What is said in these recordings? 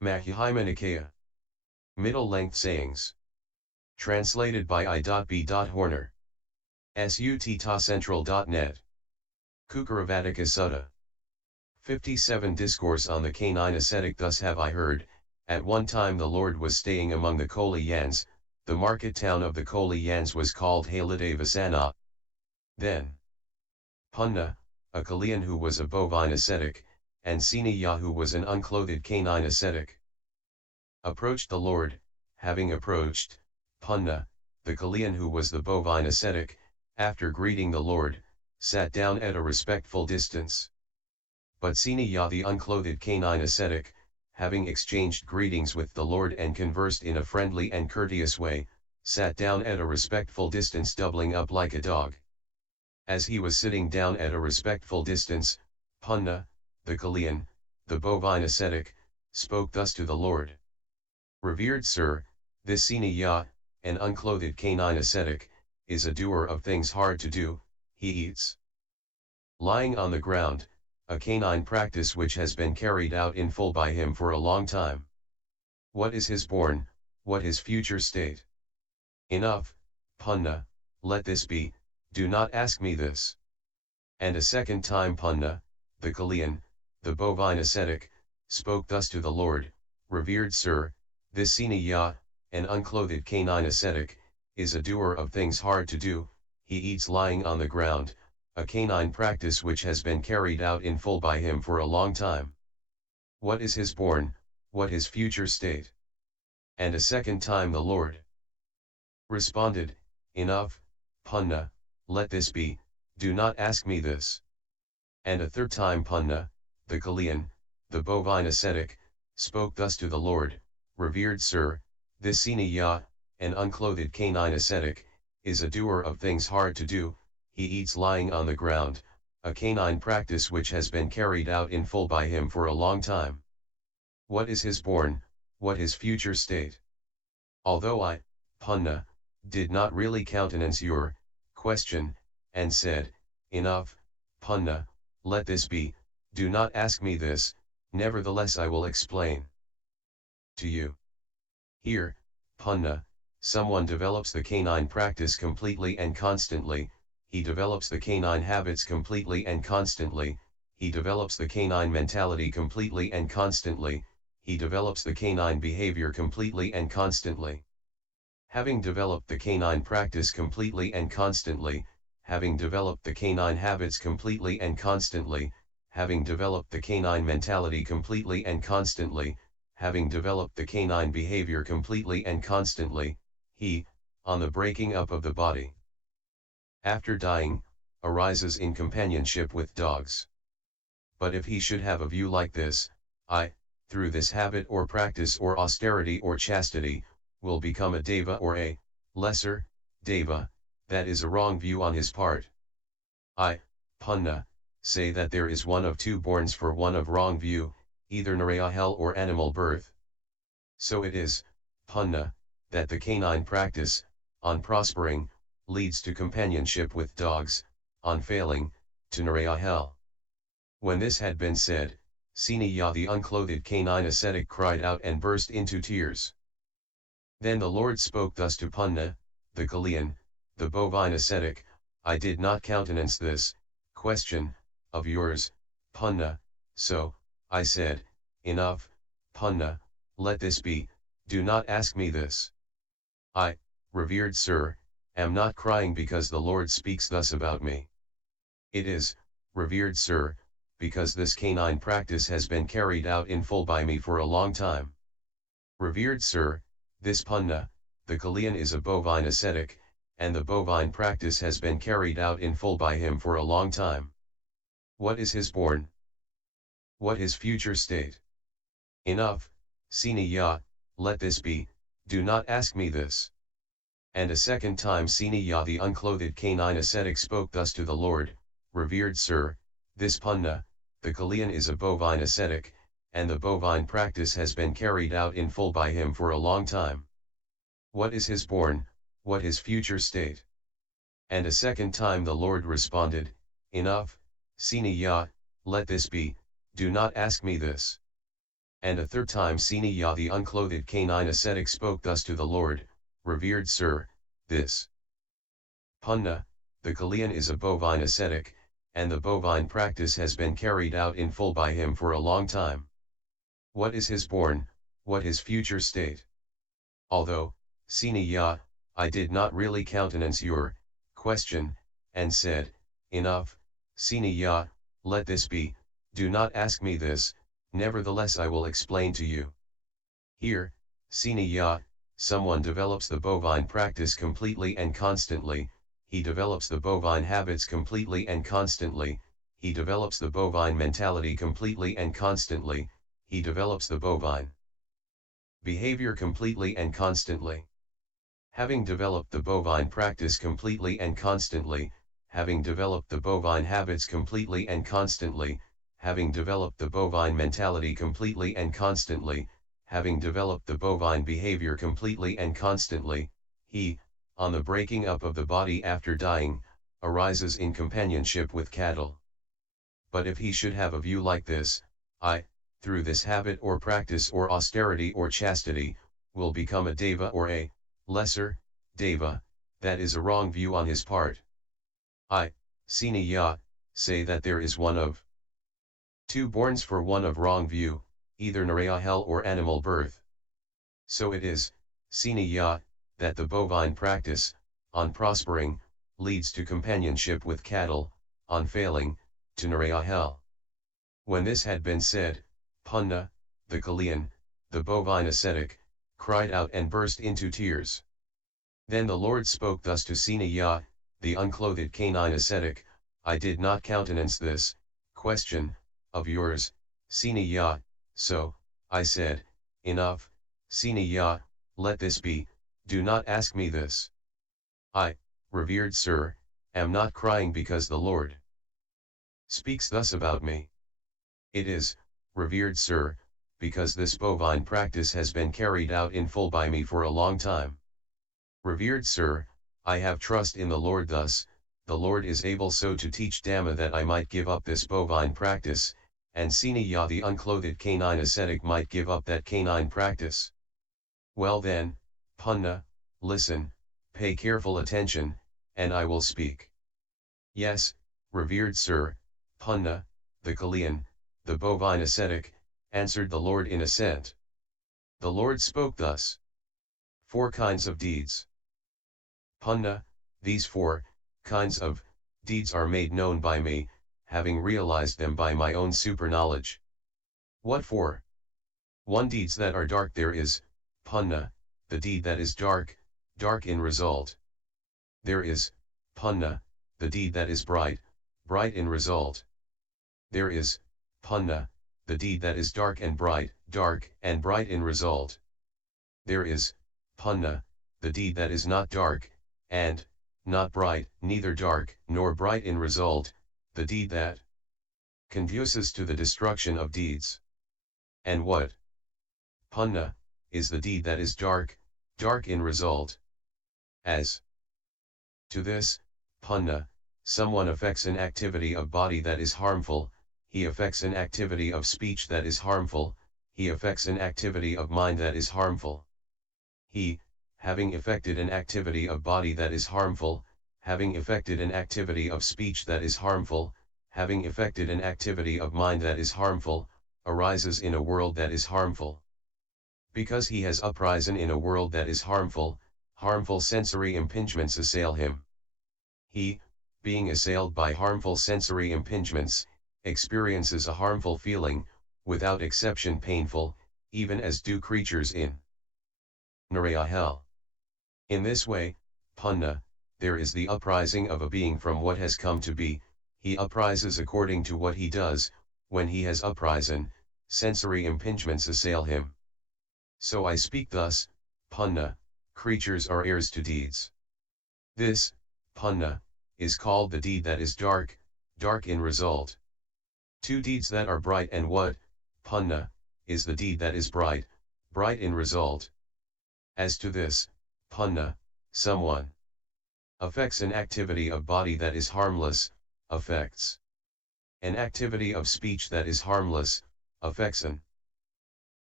Mahihaimanikaya. Middle-length sayings. Translated by I.B.Horner. sutacentral.net. Kukaravatika Sutta. 57 Discourse on the Canine Ascetic. Thus have I heard, at one time the Lord was staying among the Koliyans, the market town of the Koliyans was called Halidavasana. Then Punna, a Kalian who was a bovine ascetic, and Siniya who was an unclothed canine ascetic, approached the Lord. Having approached, Punna, the Kalian who was the bovine ascetic, after greeting the Lord, sat down at a respectful distance. But Siniya the unclothed canine ascetic, having exchanged greetings with the Lord and conversed in a friendly and courteous way, sat down at a respectful distance, doubling up like a dog. As he was sitting down at a respectful distance, Punna, the Kalian, the bovine ascetic, spoke thus to the Lord. Revered Sir, this Siniya, an unclothed canine ascetic, is a doer of things hard to do. He eats lying on the ground, a canine practice which has been carried out in full by him for a long time. What is his born, what his future state? Enough, Punna, let this be, do not ask me this. And a second time Punna, the Kalian, the bovine ascetic, spoke thus to the Lord. Revered Sir, this Siniya, an unclothed canine ascetic, is a doer of things hard to do. He eats lying on the ground, a canine practice which has been carried out in full by him for a long time. What is his born, what his future state? And a second time the Lord responded, Enough, Punna, let this be, do not ask me this. And a third time Punna, the Kalian, the bovine ascetic, spoke thus to the Lord. Revered Sir, this Siniya, an unclothed canine ascetic, is a doer of things hard to do. He eats lying on the ground, a canine practice which has been carried out in full by him for a long time. What is his born, what his future state? Although I, Punna, did not really countenance your question, and said, Enough, Punna, let this be, do not ask me this, nevertheless I will explain to you. Here, Punna, someone develops the canine practice completely and constantly. He develops the canine habits completely and constantly, he develops the canine mentality completely and constantly, he develops the canine behavior completely and constantly. Having developed the canine practice completely and constantly, having developed the canine habits completely and constantly, having developed the canine mentality completely and constantly, having developed the canine behavior completely and constantly, he, on the breaking up of the body, after dying, arises in companionship with dogs. But if he should have a view like this, I, through this habit or practice or austerity or chastity, will become a deva or a lesser deva, that is a wrong view on his part. I, Punna, say that there is one of two borns for one of wrong view, either Niraya Hell or animal birth. So it is, Punna, that the canine practice, on prospering, leads to companionship with dogs, on failing, to Niraya Hell. When this had been said, Siniya the unclothed canine ascetic cried out and burst into tears. Then the Lord spoke thus to Punna, the Kalian, the bovine ascetic, I did not countenance this question of yours, Punna, so, I said, Enough, Punna, let this be, do not ask me this. I, revered Sir, am not crying because the Lord speaks thus about me. It is, revered Sir, because this canine practice has been carried out in full by me for a long time. Revered Sir, this Punna, the Kalian is a bovine ascetic, and the bovine practice has been carried out in full by him for a long time. What is his born? What his future state? Enough, Siniya, let this be, do not ask me this. And a second time Siniya the unclothed canine ascetic spoke thus to the Lord, Revered Sir, this Punna, the Kalian is a bovine ascetic, and the bovine practice has been carried out in full by him for a long time. What is his born, what his future state? And a second time the Lord responded, Enough, Siniya, let this be, do not ask me this. And a third time Niraya the unclothed canine ascetic spoke thus to the Lord, revered sir, this Punna, the Kalian is a bovine ascetic, and the bovine practice has been carried out in full by him for a long time. What is his born, what his future state? Although, Niraya, I did not really countenance your question, and said, enough, Niraya, let this be, do not ask me this, nevertheless I will explain to you. Here, Niraya, someone develops the bovine practice completely and constantly, he develops the bovine habits completely and constantly, he develops the bovine mentality completely and constantly, he develops the bovine behavior completely and constantly. Having developed the bovine practice completely and constantly, having developed the bovine habits completely and constantly, having developed the bovine mentality completely and constantly, having developed the bovine behavior completely and constantly, he, on the breaking up of the body after dying, arises in companionship with cattle. But if he should have a view like this, I, through this habit or practice or austerity or chastity, will become a deva or a lesser deva, that is a wrong view on his part. I, Niraya, say that there is one of two borns for one of wrong view, either Niraya Hell or animal birth. So it is, Niraya, that the bovine practice, on prospering, leads to companionship with cattle, on failing, to Niraya Hell. When this had been said, Punna, the Kalian, the bovine ascetic, cried out and burst into tears. Then the Lord spoke thus to Niraya, the unclothed canine ascetic, I did not countenance this question of yours, Niraya, so, I said, enough, Niraya, let this be, do not ask me this. I, revered sir, am not crying because the Lord speaks thus about me. It is, revered sir, because this bovine practice has been carried out in full by me for a long time. Revered sir, I have trust in the Lord thus, the Lord is able so to teach Dhamma that I might give up this bovine practice, and Niraya the unclothed canine ascetic might give up that canine practice. Well then, Punna, listen, pay careful attention, and I will speak. Yes, revered sir, Punna, the Kalian, the bovine ascetic, answered the Lord in assent. The Lord spoke thus. 4 kinds of deeds. Punna, these 4 kinds of deeds are made known by me, having realized them by my own superknowledge. What 4? 1 deeds that are dark there is, Punna, the deed that is dark, dark in result. There is, Punna, the deed that is bright, bright in result. There is, Punna, the deed that is dark and bright in result. There is, Punna, the deed that is not dark, and, not bright, neither dark, nor bright in result, the deed that conduces to the destruction of deeds. And what? Punna, is the deed that is dark, dark in result. As to this, Punna, someone affects an activity of body that is harmful, he affects an activity of speech that is harmful, he affects an activity of mind that is harmful. He, having effected an activity of body that is harmful, having effected an activity of speech that is harmful, having effected an activity of mind that is harmful, arises in a world that is harmful. Because he has uprisen in a world that is harmful, harmful sensory impingements assail him. He, being assailed by harmful sensory impingements, experiences a harmful feeling, without exception painful, even as do creatures in Niraya Hell. In this way, Punna, there is the uprising of a being from what has come to be, he uprises according to what he does, when he has uprisen, sensory impingements assail him. So I speak thus, Punna, creatures are heirs to deeds. This, Punna, is called the deed that is dark, dark in result. 2 deeds that are bright and what, Punna, is the deed that is bright, bright in result. As to this, Punna, someone affects an activity of body that is harmless, affects an activity of speech that is harmless, affects an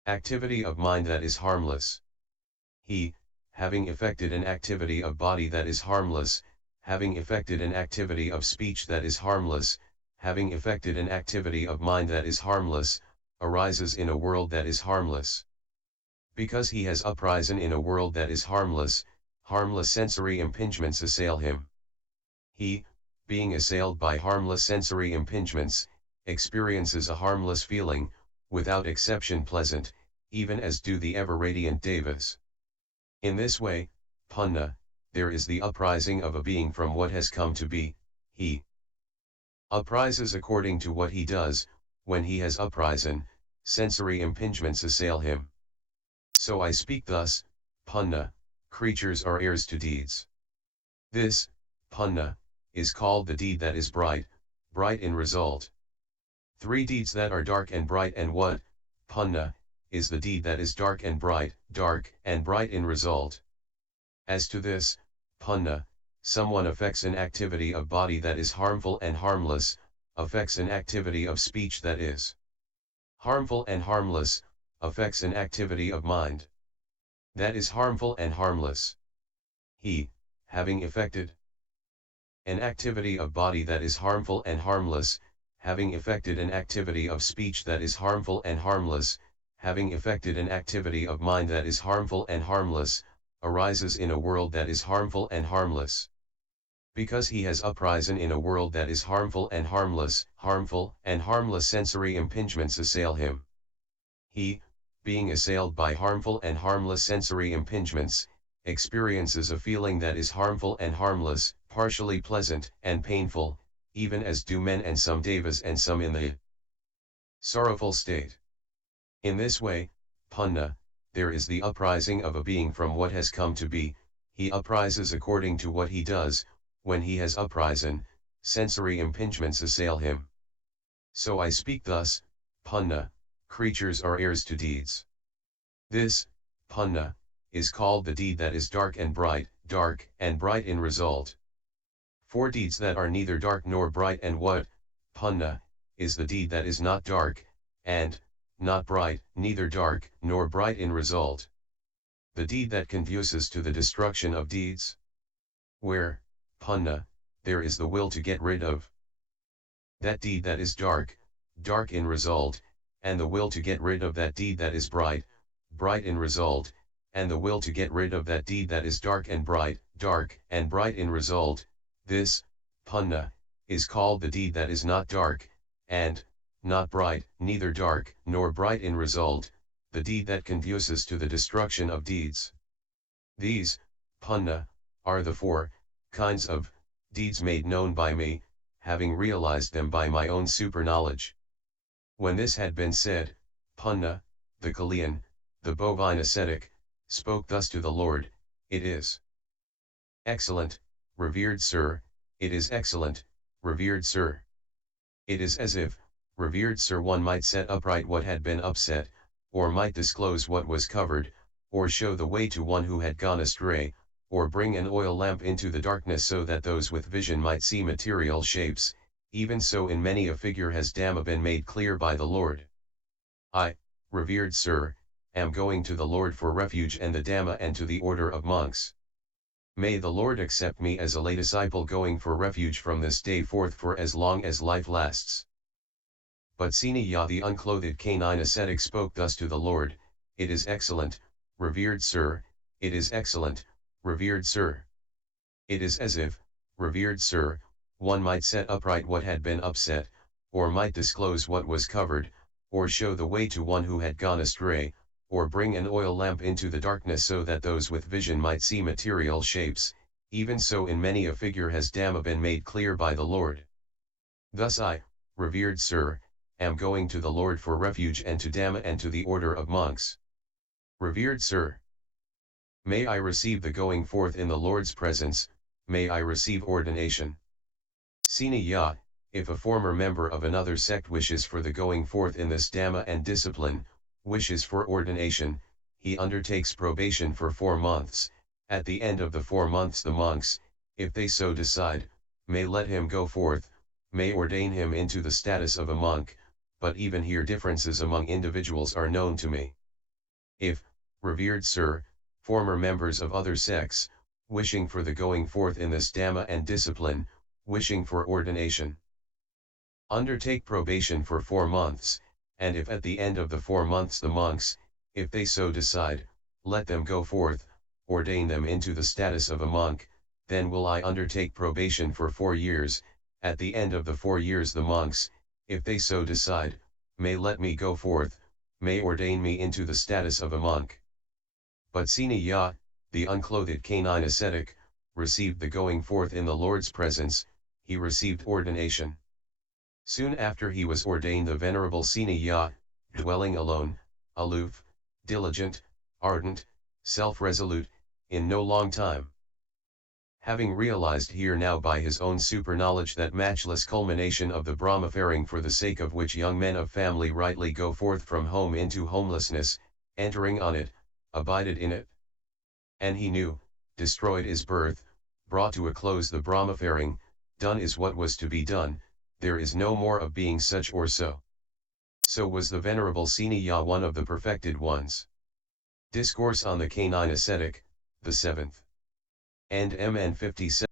Activity of mind that is harmless. He, having effected an activity of body that is harmless, having effected an activity of speech that is harmless, having effected an activity of mind that is harmless, arises in a world that is harmless. Because he has uprisen in a world that is harmless, harmless sensory impingements assail him. He, being assailed by harmless sensory impingements, experiences a harmless feeling, without exception pleasant, even as do the ever-radiant devas. In this way, Punna, there is the uprising of a being from what has come to be. He uprises according to what he does. When he has uprisen, sensory impingements assail him. So I speak thus, Punna, creatures are heirs to deeds. This, Punna, is called the deed that is bright, bright in result. Three deeds that are dark and bright, and what, Punna, is the deed that is dark and bright in result. As to this, Punna, someone affects an activity of body that is harmful and harmless, affects an activity of speech that is harmful and harmless, affects an activity of mind that is harmful and harmless. He, having effected an activity of body that is harmful and harmless, having effected an activity of speech that is harmful and harmless, having effected an activity of mind that is harmful and harmless, arises in a world that is harmful and harmless. Because he has uprisen in a world that is harmful and harmless sensory impingements assail him. He, being assailed by harmful and harmless sensory impingements, experiences a feeling that is harmful and harmless, partially pleasant and painful, even as do men and some devas and some in the sorrowful state. In this way, Punna, there is the uprising of a being from what has come to be. He uprises according to what he does. When he has uprisen, sensory impingements assail him. So I speak thus, Punna, creatures are heirs to deeds. This, Punna, is called the deed that is dark and bright in result. Four deeds that are neither dark nor bright, and what, Punna, is the deed that is not dark, and not bright, neither dark nor bright in result. The deed that conduces to the destruction of deeds. Where, Punna, there is the will to get rid of that deed that is dark in result, and the will to get rid of that deed that is bright in result, and the will to get rid of that deed that is dark and bright in result. This, Punna, is called the deed that is not dark, and not bright, neither dark nor bright in result, the deed that conduces to the destruction of deeds. These, Punna, are the four kinds of deeds made known by me, having realized them by my own super-knowledge. When this had been said, Punna, the Kalian, the bovine ascetic, spoke thus to the Lord, "It is excellent, revered sir, it is excellent, revered sir. It is as if, revered sir, one might set upright what had been upset, or might disclose what was covered, or show the way to one who had gone astray, or bring an oil lamp into the darkness so that those with vision might see material shapes. Even so in many a figure has Dhamma been made clear by the Lord. I, revered sir, am going to the Lord for refuge and the Dhamma and to the order of monks. May the Lord accept me as a lay disciple going for refuge from this day forth for as long as life lasts." But Sinaya the unclothed canine ascetic spoke thus to the Lord, "It is excellent, revered sir, it is excellent, revered sir. It is as if, revered sir, one might set upright what had been upset, or might disclose what was covered, or show the way to one who had gone astray, or bring an oil lamp into the darkness so that those with vision might see material shapes. Even so in many a figure has Dhamma been made clear by the Lord. Thus I, revered sir, am going to the Lord for refuge and to Dhamma and to the order of monks. Revered sir, may I receive the going forth in the Lord's presence, may I receive ordination." Sinaya, if a former member of another sect wishes for the going forth in this Dhamma and discipline, wishes for ordination, he undertakes probation for 4 months. At the end of the 4 months the monks, if they so decide, may let him go forth, may ordain him into the status of a monk, but even here differences among individuals are known to me. If, revered sir, former members of other sects, wishing for the going forth in this Dhamma and discipline, wishing for ordination, undertake probation for 4 months, and if at the end of the 4 months the monks, if they so decide, let them go forth, ordain them into the status of a monk, then will I undertake probation for 4 years, at the end of the 4 years the monks, if they so decide, may let me go forth, may ordain me into the status of a monk. But Sina Ya, the unclothed canine ascetic, received the going forth in the Lord's presence, he received ordination. Soon after he was ordained the venerable Sina Ya, dwelling alone, aloof, diligent, ardent, self-resolute, in no long time. Having realized here now by his own super-knowledge that matchless culmination of the Brahmafaring for the sake of which young men of family rightly go forth from home into homelessness, entering on it, abided in it. And he knew, destroyed is birth, brought to a close the Brahmafaring, done is what was to be done, there is no more of being such or so. So was the venerable Sina Ya one of the perfected ones. Discourse on the Canine Ascetic, the 7th. And MN 57.